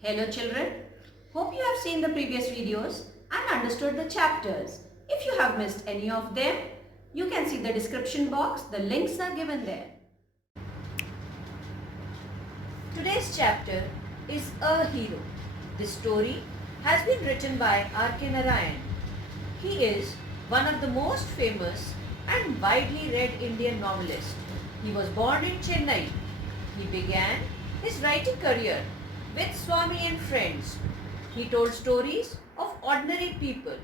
Hello children, hope you have seen the previous videos and understood the chapters. If you have missed any of them, you can see the description box, the links are given there. Today's chapter is A Hero. This story has been written by R.K. Narayan. He is one of the most famous and widely read Indian novelists. He was born in Chennai. He began his writing career with Swami and Friends. He told stories of ordinary people.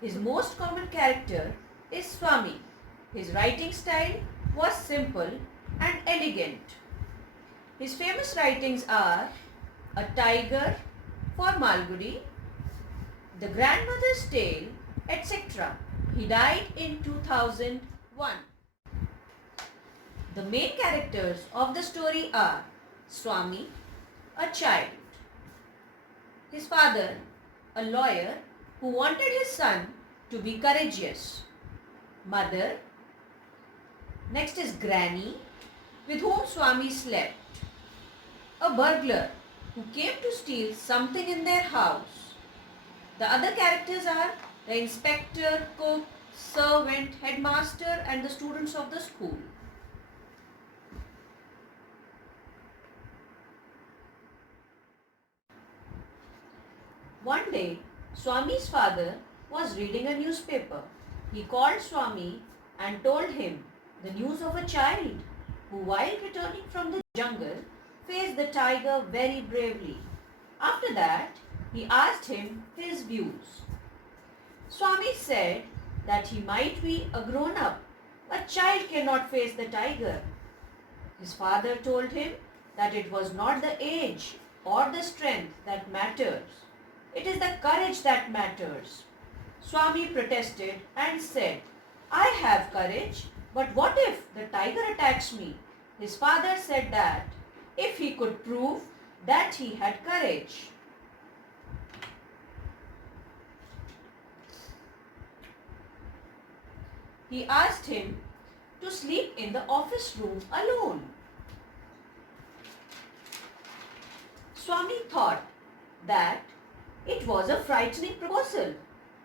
His most common character is Swami. His writing style was simple and elegant. His famous writings are A Tiger for Malgudi, The Grandmother's Tale, etc. He died in 2001. The main characters of the story are Swami, a child, his father, a lawyer who wanted his son to be courageous, mother, next is Granny, with whom Swami slept, a burglar who came to steal something in their house. The other characters are the inspector, cook, servant, headmaster and the students of the school. One day, Swami's father was reading a newspaper. He called Swami and told him the news of a child who, while returning from the jungle, faced the tiger very bravely. After that, he asked him his views. Swami said that he might be a grown-up. A child cannot face the tiger. His father told him that it was not the age or the strength that matters. It is the courage that matters. Swami protested and said, I have courage, but what if the tiger attacks me? His father said that if he could prove that he had courage. He asked him to sleep in the office room alone. Swami thought that it was a frightening proposal.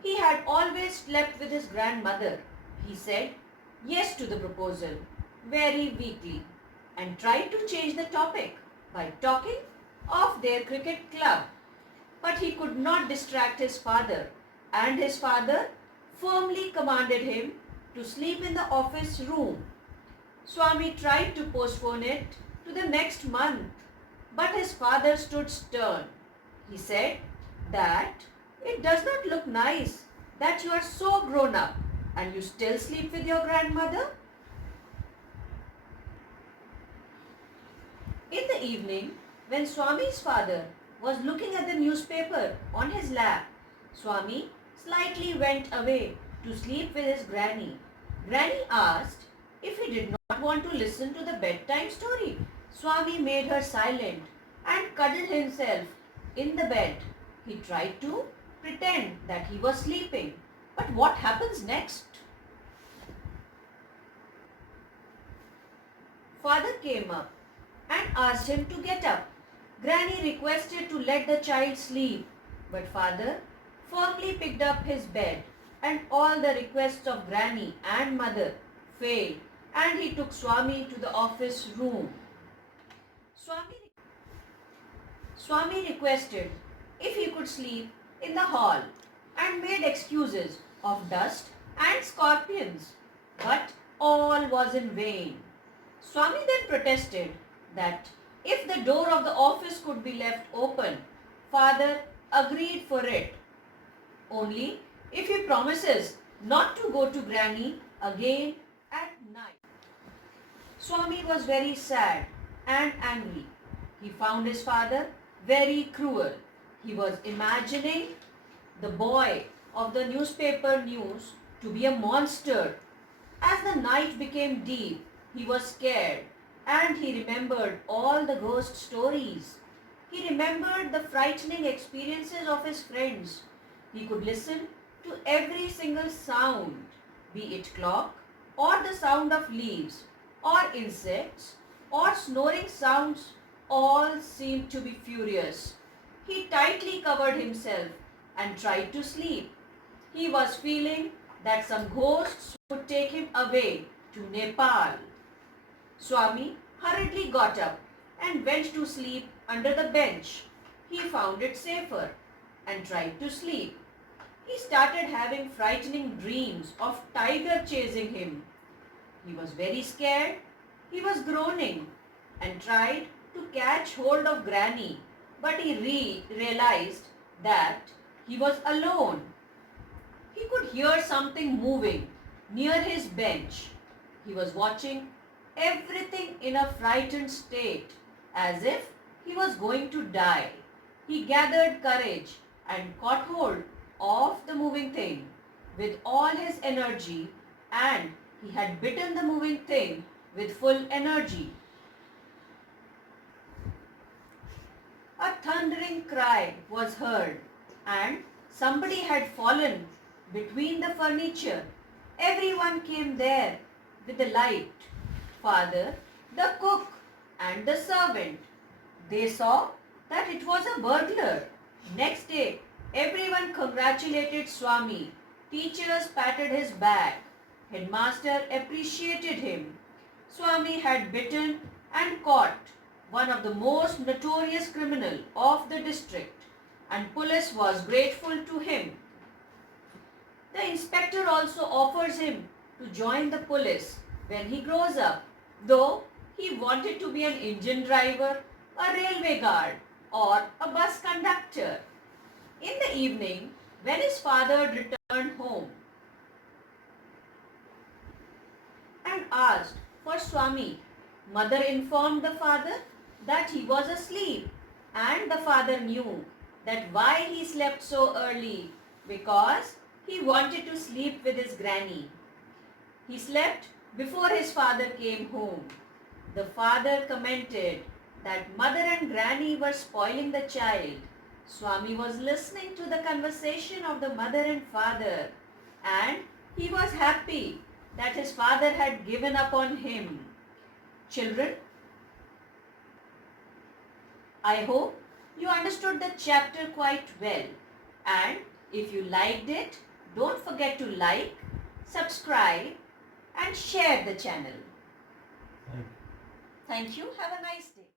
He had always slept with his grandmother. He said yes to the proposal very weakly and tried to change the topic by talking of their cricket club. But he could not distract his father, and his father firmly commanded him to sleep in the office room. Swami tried to postpone it to the next month, but his father stood stern. He said that it does not look nice that you are so grown up and you still sleep with your grandmother. In the evening, when Swami's father was looking at the newspaper on his lap, Swami slightly went away to sleep with his granny. Granny asked if he did not want to listen to the bedtime story. Swami made her silent and cuddled himself in the bed. He tried to pretend that he was sleeping. But what happens next? Father came up and asked him to get up. Granny requested to let the child sleep, but father firmly picked up his bed, and all the requests of Granny and mother failed, and he took Swami to the office room. Swami requested if he could sleep in the hall and made excuses of dust and scorpions, but all was in vain. Swami then protested that if the door of the office could be left open, father agreed for it, only if he promises not to go to Granny again at night. Swami was very sad and angry. He found his father very cruel. He was imagining the boy of the newspaper news to be a monster. As the night became deep, he was scared and he remembered all the ghost stories. He remembered the frightening experiences of his friends. He could listen to every single sound, be it clock or the sound of leaves or insects or snoring sounds, all seemed to be furious. he tightly covered himself and tried to sleep. He was feeling that some ghosts would take him away to Nepal. Swami hurriedly got up and went to sleep under the bench. He found it safer and tried to sleep. He started having frightening dreams of tiger chasing him. He was very scared. He was groaning and tried to catch hold of Granny, but he realized that he was alone. He could hear something moving near his bench. He was watching everything in a frightened state, as if he was going to die. He gathered courage and caught hold of the moving thing with all his energy, and he had bitten the moving thing with full energy. A thundering cry was heard, and somebody had fallen between the furniture. Everyone came there with a light. Father, the cook, and the servant. They saw that it was a burglar. Next day, everyone congratulated Swami. Teachers patted his back. Headmaster appreciated him. Swami had bitten and caught one of the most notorious criminal of the district, and police was grateful to him. The inspector also offers him to join the police when he grows up, though he wanted to be an engine driver, a railway guard, or a bus conductor. In the evening, when his father returned home and asked for Swami, mother informed the father that he was asleep, and the father knew that why he slept so early, because he wanted to sleep with his granny. He slept before his father came home. The father commented that mother and granny were spoiling the child. Swami was listening to the conversation of the mother and father, and he was happy that his father had given up on him. Children, I hope you understood the chapter quite well, and if you liked it, don't forget to like, subscribe and share the channel. Thank you. Have a nice day.